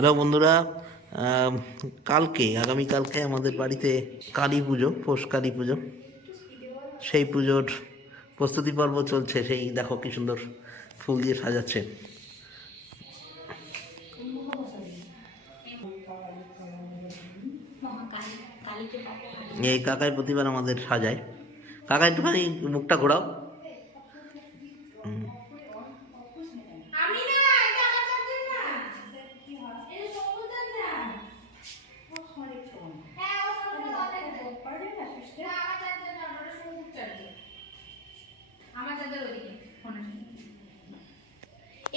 Hello বন্ধুরা, আগামীকালকে আমাদের বাড়িতে কালী পুজো, পৌষ কালী পুজো। সেই পুজোর প্রস্তুতি পর্ব চলছে। সেই দেখো কি সুন্দর ফুল দিয়ে সাজাচ্ছে। এই কাকাই প্রতিবার আমাদের সাজায়। কাকা একটুখানি মুখটা ঘোরাও।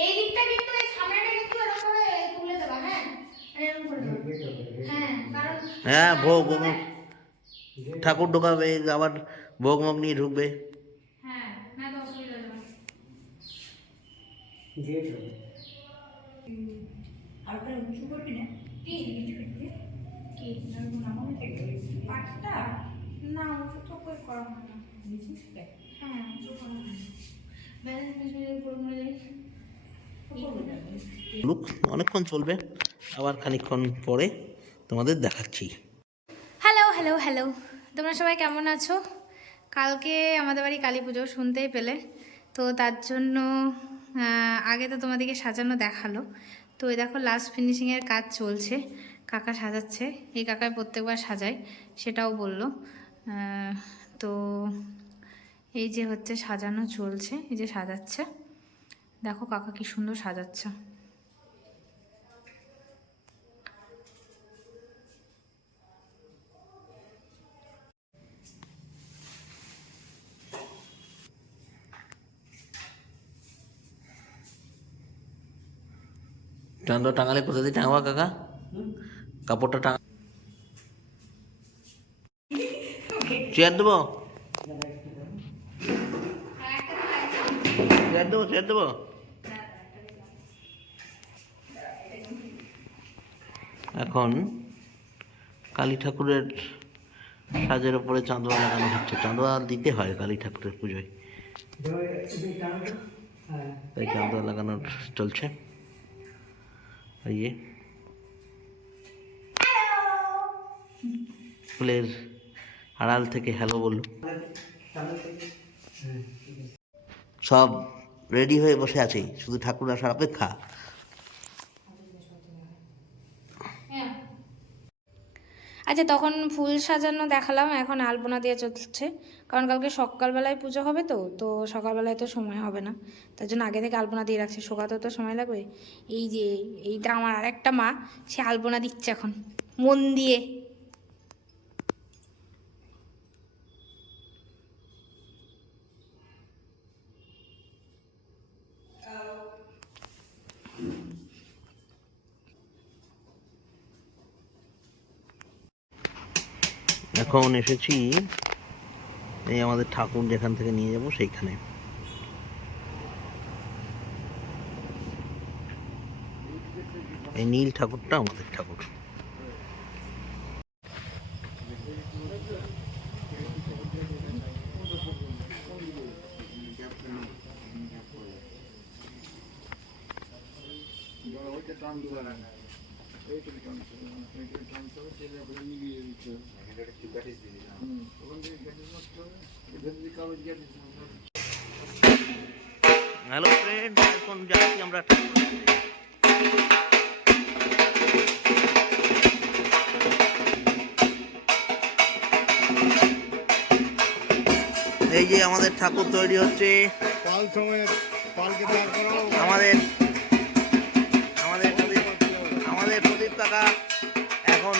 এই দিকটা কিন্তু এই সামনেটা কিন্তু এরকম করে তুলে দেবা। হ্যাঁ, এরকম করে দেবা। হ্যাঁ, কারণ হ্যাঁ, ভোগ ঠাকুর ঢোকাবে, আবার ভোগ মগ নিয়ে ঢুকবে। হ্যাঁ, না তো অসুবিধা হবে না। আর একটা উঁচু করবি না? কি নিচু করবি? কি নামানো থেকে পাটটা না উঁচু তো করে করা হয় না। নিচু থেকে? হ্যাঁ, উঁচু করা হয় না। ব্যালেন্স মিশনের উপর মনে যায় লুক অনেকক্ষণ চলবে, আবার খানিকক্ষণ পরে তোমাদের দেখাচ্ছি। হ্যালো হ্যালো হ্যালো, তোমরা সবাই কেমন আছো? কালকে আমাদের বাড়ি কালী পুজো শুনতেই পেলে, তো তার জন্য আগে তো তোমাদেরকে সাজানো দেখালো। তো এই দেখো লাস্ট ফিনিশিংয়ের কাজ চলছে, কাকা সাজাচ্ছে। এই কাকায় প্রত্যেকবার সাজায়, সেটাও বললো। তো এই যে হচ্ছে সাজানো চলছে, এই যে সাজাচ্ছে, দেখো কাকা কি সুন্দর সাজাচ্ছে। চাঁদা টাঙালে কোথা দিয়ে টাঙাবা কাকা? কাপড়টা টাঙা, চেয়ার দেবো, চেয়ার দেবো। এখন কালী ঠাকুরের সাজের ওপরে চাঁদোয়া লাগানো হচ্ছে। চাঁদোয়া দিতে হয় কালী ঠাকুরের পুজোয়, তাই চাঁদোয়া লাগানোর চলছে। এই যে ফুলের আড়াল থেকে হ্যালো বললো। সব রেডি হয়ে বসে আছে, শুধু ঠাকুর আসার অপেক্ষা। আচ্ছা, তখন ফুল সাজানো দেখালাম, এখন আলপনা দিয়ে চলছে। কারণ কালকে সকালবেলায় পুজো হবে, তো তো সকালবেলায় তো সময় হবে না, তার জন্য আগে থেকে আলপনা দিয়ে রাখছে। শোকাতেও তো সময় লাগবে। এই যে এইটা আমার আরেকটা মা, সে আলপনা দিচ্ছে এখন মন দিয়ে। এখন এসেছি এই আমাদের ঠাকুর যেখান থেকে নিয়ে যাব সেইখানে। এই নীল ঠাকুরটা আমাদের ঠাকুর। হ্যালো ফ্রেন্ড, এখন যাচ্ছি আমরা ঠাকুর। এই যে আমাদের ঠাকুর তৈরি হচ্ছে। আমাদের আমাদের আমাদের প্রদীপ কাকা এখন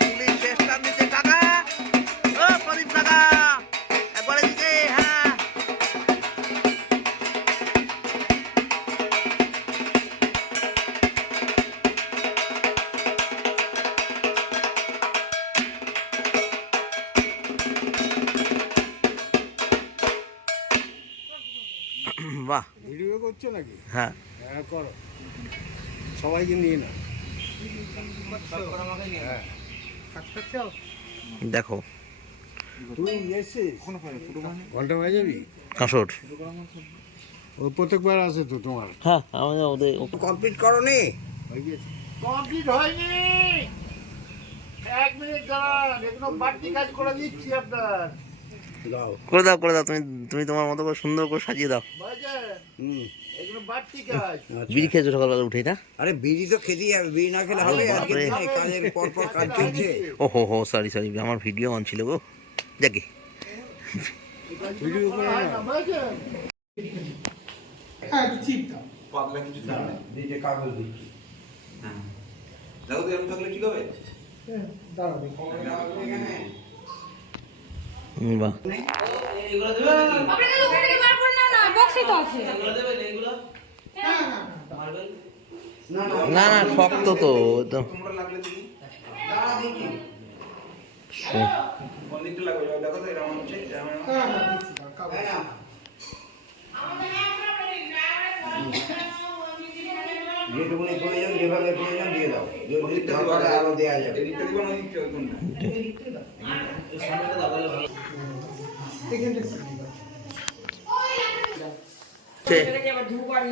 পুলিশ চেষ্টা নিতে। কাকা, ও প্রদীপ কাকা, একবারে দিকে। হ্যাঁ, বাহ, ভিডিও করছো নাকি? হ্যাঁ হ্যাঁ করো, সবাইকে নিয়ে না। দেখো তুই এসেছিস ঘন্টা বাজে যাবি কাঁসর। ও প্রত্যেকবার আসে তো তোমার। হ্যাঁ, আমাদের ওদের কমপ্লিট করো নি। হয়ে গেছে। কমপ্লিট হয়নি, 1 মিনিট দাঁড়ান, এগুলো বাড়তি কাজ করে দিচ্ছি আপনার। দাও। করে দাও করে দাও, তুমি তুমি তোমার মতো করে সুন্দর করে সাজিয়ে দাও। বুঝলেন, হুম। এগুলো বাড়তি কাজ। আচ্ছা। বিড়ি খেয়েছো সকালবেলা উঠেই না? আরে বিড়ি তো খেতেই হবে, বিড়ি না খেলে হবে? আজকে বাপরে। দিনে কাজের পর পর কাজ চলছে। ও হো সরি সরি, আমার ভিডিও অন ছিল গো। যাকে ভিডিও করে হয় না, না। বুঝলেন? পাতলা কিছু থাকবে। দিতে কাগজ দিচ্ছি। হ্যাঁ, দেখো তো এরকম থাকলে ঠিক হবে। বাহ, এগুলো দেবে নাকি? আপনাকে ওখান থেকে বার করে নাও না, বক্সই তো আছে। এগুলো দেবে না এগুলো? মার্বেল না না না না শক্ত তো তো তোমরা লাগলে তুমি দাঁড়া দেখি। কোন দিকটা লাগবে দেখো তো, এরকম হচ্ছে এরকম। তাই না? যেটুকুনি প্রয়োজন, যেভাবে প্রয়োজন দিয়ে দাও। যদি দরকার হয় আরো দেওয়া যাবে। এদিকটা দিবা না দিকটা কোনটা? এই সামনেটা দাবালে ভালো।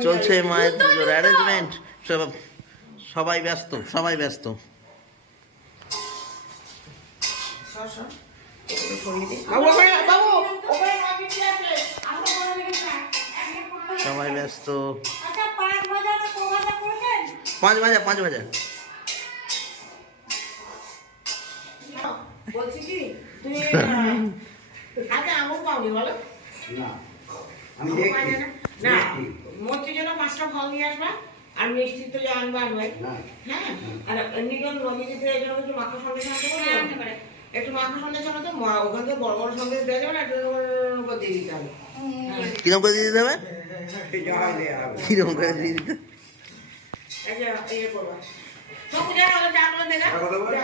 চলছে মায়ের পুজোর অ্যারেঞ্জমেন্ট। সবাই ব্যস্ত, সবাই ব্যস্ত। সবাই ব্যস্ত। 5 বাজা বলছি কি তুমি আগে আঙুর পাওনি বলো? না আমি আঙুর পাওয়া দেখি। যায় না? না, মোচির জন্য 5টা ফল নিয়ে আসবা, আর মিষ্টি তো যা আনবা আনবাই। না হ্যাঁ, আর এমনি কেন রঙিজিতে এই জন্য একটু মাখা সন্দেশ আনতে পারো? একটু মাখা সন্দেশ আনো তো, ওখান থেকে বড় বড় সন্দেশ দেওয়া যাবে না, একটু করে দিয়ে দিতে হবে। কিরম করে দিয়ে দিতে হবে? যা হয় দেওয়া হবে। কিরম করে দিয়ে দিতে? এই যে ইয়ে করবা। সব পূজা হলো, চা করে দেগা। আর কথা বল।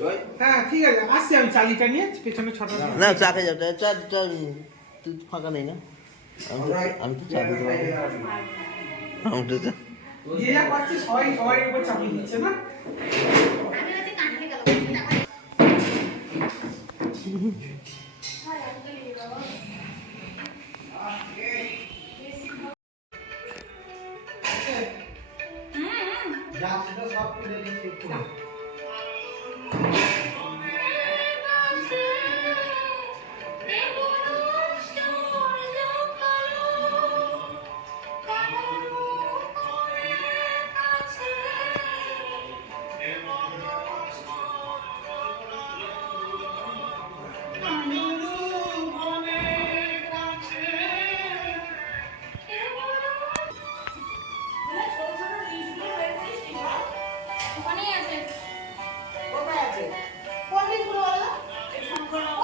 জয়। হ্যাঁ ঠিক আছে, আসছি আমি চালিটা নিয়ে পেছনে ছটা না চা খেয়ে যাও, চা চা তুই ফাঁকা নেই না? আমি তো চা দিতে পারবো। আমি তো চা যে যা পাচ্ছে সবাই সবার উপর চাপিয়ে দিচ্ছে না। আমি হচ্ছে কাঁঠালি কালো যা সেটা সব করে দিচ্ছি একটু। ওখানেই আছে। কোথায় আছে? কোন দিকগুলো বলো?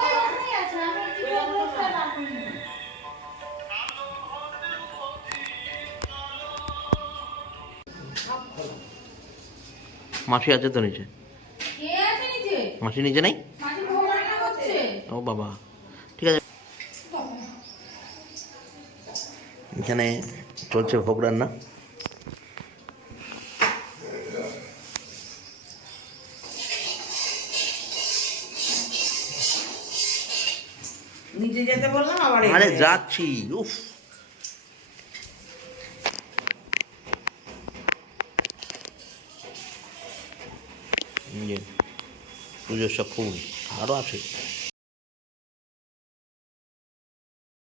ওই ওখানেই আছে, আমি একটু বক্সটা বার করে নিই। মাসি আছে তো নিচে? কে আছে নিচে? মাসি নিচে নেই? মাঝে ভোগ রান্না করছে। ও বাবা, ঠিক আছে। এখানে চলছে ভোগ রান্না। নিচে যেতে বললাম আবার আরে যাচ্ছি, উফ। পুজোর সব ফুল আরো আছে।